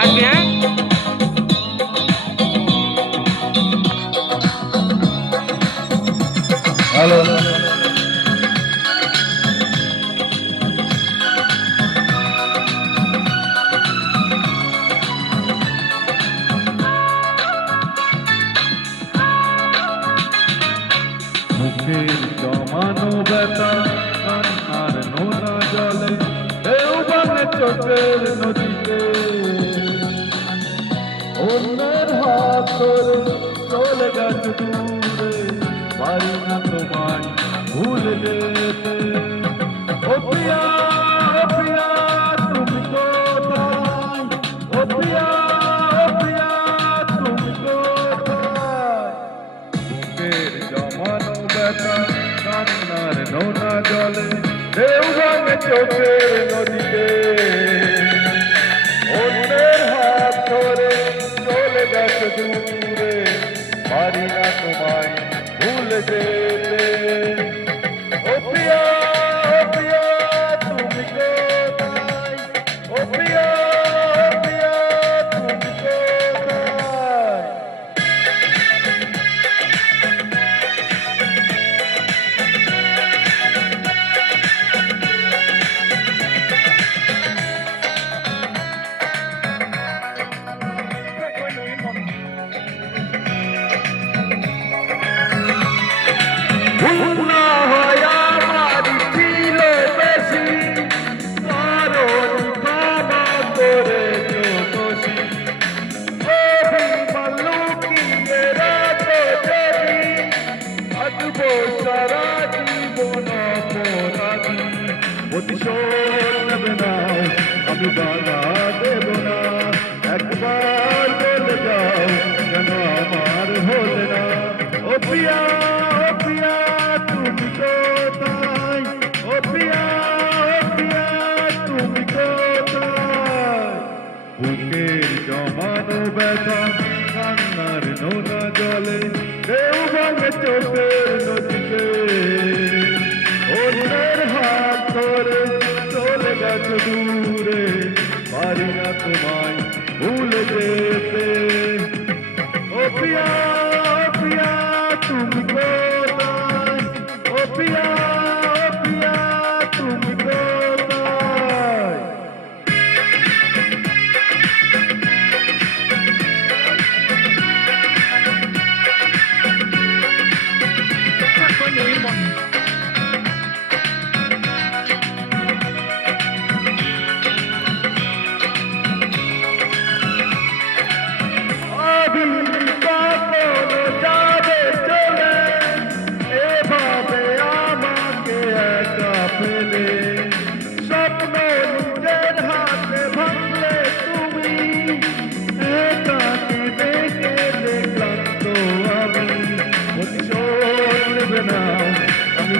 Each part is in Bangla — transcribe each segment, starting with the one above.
আসবি হ্যাঁ হ্যালো মুখের জমানো ব্যথা কান্নার নোনা জলে ঢেউ ভাঙে চোখের নদীতে অন্যের হাত ধরে চলে গেছে দূরে পারি না তোমায় ভুলে যেতে। তুমি কোথায়? ও প্রিয়া ও প্রিয়া, তুমি কোথায়? বুকের জমানো ব্যথা, কান্নার নোনা জলে ভাঙে চোখের নদীতে তোমায় ভুলে যেতে। ও প্রিয়া থাকব সারা জীবন অপরাধী। প্রতিশোধ নেবে না, আমি বাধা দেব না। একবার বলে যাও যেন আমার হলে না। ও প্রিয়া ও প্রিয়া, তুমি কোথায়? ও প্রিয়া ও প্রিয়া, তুমি কোথায়? বুকের জমানো ব্যথা, কান্নার নোনা জলে পারি না তোমায়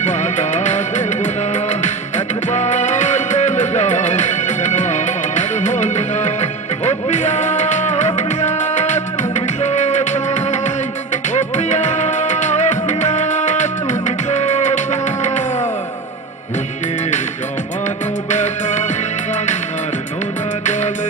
বাধা দেব না। একবার বলে যাও কেন আমার হল না। ও প্রিয়া ও জমানো ব্যথা, কান্নার নোনা জলে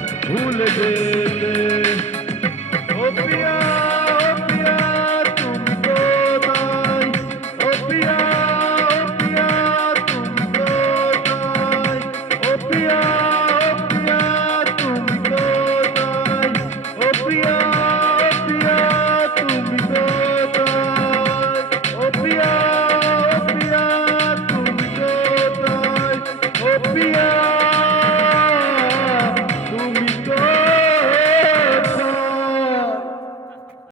ভুলে যেতে